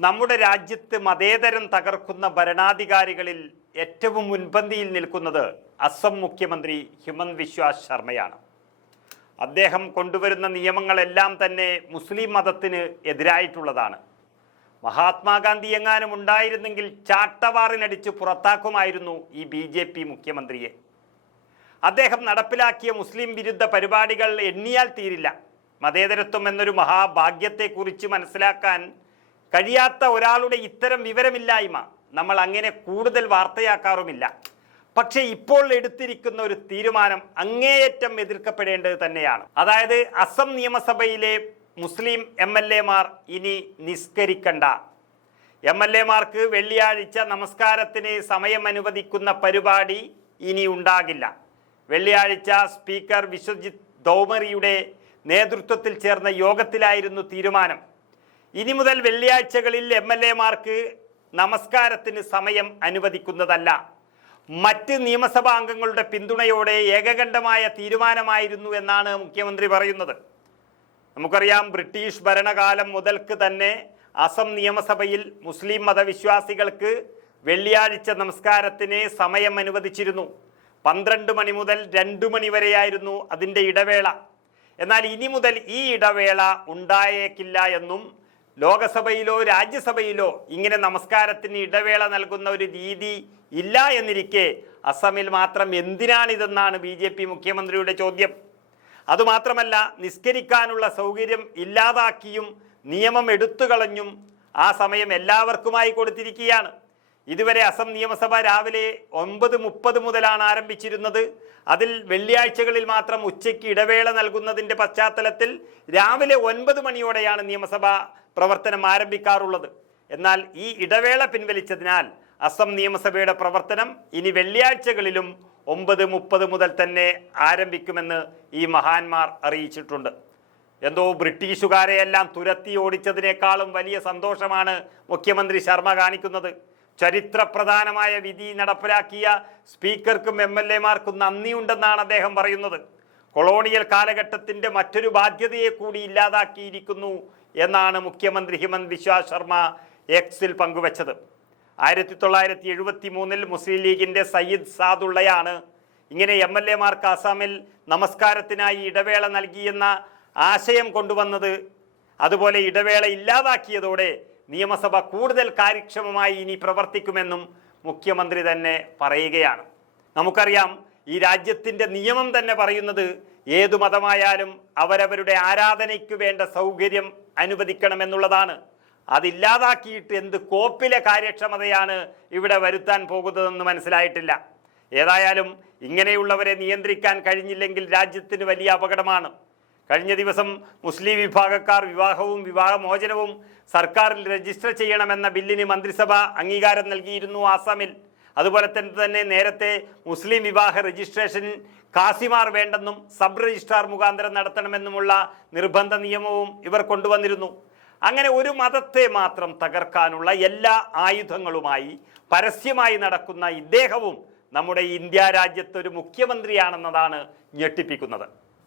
നമ്മുടെ രാജ്യത്ത് മതേതരം തകർക്കുന്ന ഭരണാധികാരികളിൽ ഏറ്റവും മുൻപന്തിയിൽ നിൽക്കുന്നത് അസം മുഖ്യമന്ത്രി ഹിമന്ത് ബിശ്വ ശർമ്മയാണ്. അദ്ദേഹം കൊണ്ടുവരുന്ന നിയമങ്ങളെല്ലാം തന്നെ മുസ്ലിം മതത്തിന് എതിരായിട്ടുള്ളതാണ്. മഹാത്മാഗാന്ധി എങ്ങാനും ഉണ്ടായിരുന്നെങ്കിൽ ചാട്ടവാറിനടിച്ച് പുറത്താക്കുമായിരുന്നു ഈ BJP മുഖ്യമന്ത്രിയെ. അദ്ദേഹം നടപ്പിലാക്കിയ മുസ്ലിം വിരുദ്ധ പരിപാടികൾ എണ്ണിയാൽ തീരില്ല. മതേതരത്വം എന്നൊരു മഹാഭാഗ്യത്തെക്കുറിച്ച് മനസ്സിലാക്കാൻ കഴിയാത്ത ഒരാളുടെ ഇത്തരം വിവരമില്ലായ്മ നമ്മൾ അങ്ങനെ കൂടുതൽ വാർത്തയാക്കാറുമില്ല. പക്ഷേ ഇപ്പോൾ എടുത്തിരിക്കുന്ന ഒരു തീരുമാനം അങ്ങേയറ്റം എതിർക്കപ്പെടേണ്ടത് തന്നെയാണ്. അതായത് അസം നിയമസഭയിലെ മുസ്ലിം MLA-മാർ ഇനി നിസ്കരിക്കണ്ട. MLA-മാർക്ക് വെള്ളിയാഴ്ച നമസ്കാരത്തിന് സമയം അനുവദിക്കുന്ന പരിപാടി ഇനി ഉണ്ടാകില്ല. വെള്ളിയാഴ്ച സ്പീക്കർ വിശ്വജിത് ധൗമറിയുടെ നേതൃത്വത്തിൽ ചേർന്ന യോഗത്തിലായിരുന്നു തീരുമാനം. ഇനി മുതൽ വെള്ളിയാഴ്ചകളിൽ MLA-മാർക്ക് നമസ്കാരത്തിന് സമയം അനുവദിക്കുന്നതല്ല. മറ്റ് നിയമസഭാ അംഗങ്ങളുടെ പിന്തുണയോടെ ഏകകണ്ഠമായ തീരുമാനമായിരുന്നു എന്നാണ് മുഖ്യമന്ത്രി പറയുന്നത്. നമുക്കറിയാം, ബ്രിട്ടീഷ് ഭരണകാലം മുതൽക്ക് തന്നെ അസം നിയമസഭയിൽ മുസ്ലിം മതവിശ്വാസികൾക്ക് വെള്ളിയാഴ്ച നമസ്കാരത്തിന് സമയം അനുവദിച്ചിരുന്നു. 12 മണി മുതൽ 2 മണി വരെയായിരുന്നു അതിൻ്റെ ഇടവേള. എന്നാൽ ഇനി മുതൽ ഈ ഇടവേള ഉണ്ടായേക്കില്ല എന്നും ലോകസഭയിലോ രാജ്യസഭയിലോ ഇങ്ങനെ നമസ്കാരത്തിന് ഇടവേള നൽകുന്ന ഒരു രീതി ഇല്ല എന്നിരിക്കെ അസമിൽ മാത്രം എന്തിനാണിതെന്നാണ് BJP മുഖ്യമന്ത്രിയുടെ ചോദ്യം. അതുമാത്രമല്ല, നിസ്കരിക്കാനുള്ള സൗകര്യം ഇല്ലാതാക്കിയും നിയമം എടുത്തുകളഞ്ഞും ആ സമയം എല്ലാവർക്കുമായി കൊടുത്തിരിക്കുകയാണ്. ഇതുവരെ അസം നിയമസഭ രാവിലെ 9:30 മുതലാണ് ആരംഭിച്ചിരുന്നത്. അതിൽ വെള്ളിയാഴ്ചകളിൽ മാത്രം ഉച്ചയ്ക്ക് ഇടവേള നൽകുന്നതിൻ്റെ പശ്ചാത്തലത്തിൽ രാവിലെ 9 മണിയോടെയാണ് നിയമസഭ പ്രവർത്തനം ആരംഭിക്കാറുള്ളത്. എന്നാൽ ഈ ഇടവേള പിൻവലിച്ചതിനാൽ അസം നിയമസഭയുടെ പ്രവർത്തനം ഇനി വെള്ളിയാഴ്ചകളിലും 9:30 മുതൽ തന്നെ ആരംഭിക്കുമെന്ന് ഈ മഹാന്മാർ അറിയിച്ചിട്ടുണ്ട്. എന്തോ ബ്രിട്ടീഷുകാരെയെല്ലാം തുരത്തി ഓടിച്ചതിനേക്കാളും വലിയ സന്തോഷമാണ് മുഖ്യമന്ത്രി ശർമ്മ കാണിക്കുന്നത്. ചരിത്രപ്രധാനമായ വിധി നടപ്പിലാക്കിയ സ്പീക്കർക്കും MLA-മാർക്കും നന്ദിയുണ്ടെന്നാണ് അദ്ദേഹം പറയുന്നത്. കൊളോണിയൽ കാലഘട്ടത്തിൻ്റെ മറ്റൊരു ബാധ്യതയെ കൂടി ഇല്ലാതാക്കിയിരിക്കുന്നു എന്നാണ് മുഖ്യമന്ത്രി ഹിമന്ത് ബിശ്വ ശർമ്മ എക്സിൽ പങ്കുവച്ചത്. 1973 മുസ്ലിം ലീഗിൻ്റെ സയ്യിദ് സാദുള്ളയാണ് ഇങ്ങനെ MLA-മാർക്ക് അസാമിൽ നമസ്കാരത്തിനായി ഇടവേള നൽകിയെന്ന ആശയം കൊണ്ടുവന്നത്. അതുപോലെ ഇടവേള ഇല്ലാതാക്കിയതോടെ നിയമസഭ കൂടുതൽ കാര്യക്ഷമമായി ഇനി പ്രവർത്തിക്കുമെന്നും മുഖ്യമന്ത്രി തന്നെ പറയുകയാണ്. നമുക്കറിയാം, ഈ രാജ്യത്തിൻ്റെ നിയമം തന്നെ പറയുന്നത് ഏതു മതമായാലും അവരവരുടെ ആരാധനയ്ക്ക് വേണ്ട സൗകര്യം അനുവദിക്കണമെന്നുള്ളതാണ്. അതില്ലാതാക്കിയിട്ട് എന്ത് കോപ്പിലെ കാര്യക്ഷമതയാണ് ഇവിടെ വരുത്താൻ പോകുന്നതെന്ന് മനസ്സിലായിട്ടില്ല. ഏതായാലും ഇങ്ങനെയുള്ളവരെ നിയന്ത്രിക്കാൻ കഴിഞ്ഞില്ലെങ്കിൽ രാജ്യത്തിന് വലിയ അപകടമാണ്. കഴിഞ്ഞ ദിവസം മുസ്ലിം വിഭാഗക്കാർ വിവാഹവും വിവാഹമോചനവും സർക്കാരിൽ രജിസ്റ്റർ ചെയ്യണമെന്ന ബില്ലിന് മന്ത്രിസഭ അംഗീകാരം നൽകിയിരുന്നു ആസാമിൽ. അതുപോലെ തന്നെ നേരത്തെ മുസ്ലിം വിവാഹ രജിസ്ട്രേഷൻ കാസിമാർ വേണ്ടെന്നും സബ് രജിസ്ട്രാർ മുഖാന്തരം നടത്തണമെന്നുമുള്ള നിർബന്ധ നിയമവും ഇവർ കൊണ്ടുവന്നിരുന്നു. അങ്ങനെ ഒരു മതത്തെ മാത്രം തകർക്കാനുള്ള എല്ലാ ആയുധങ്ങളുമായി പരസ്യമായി നടക്കുന്ന ഇദ്ദേഹവും നമ്മുടെ ഇന്ത്യ രാജ്യത്തൊരു മുഖ്യമന്ത്രിയാണെന്നതാണ് ഞെട്ടിപ്പിക്കുന്നത്.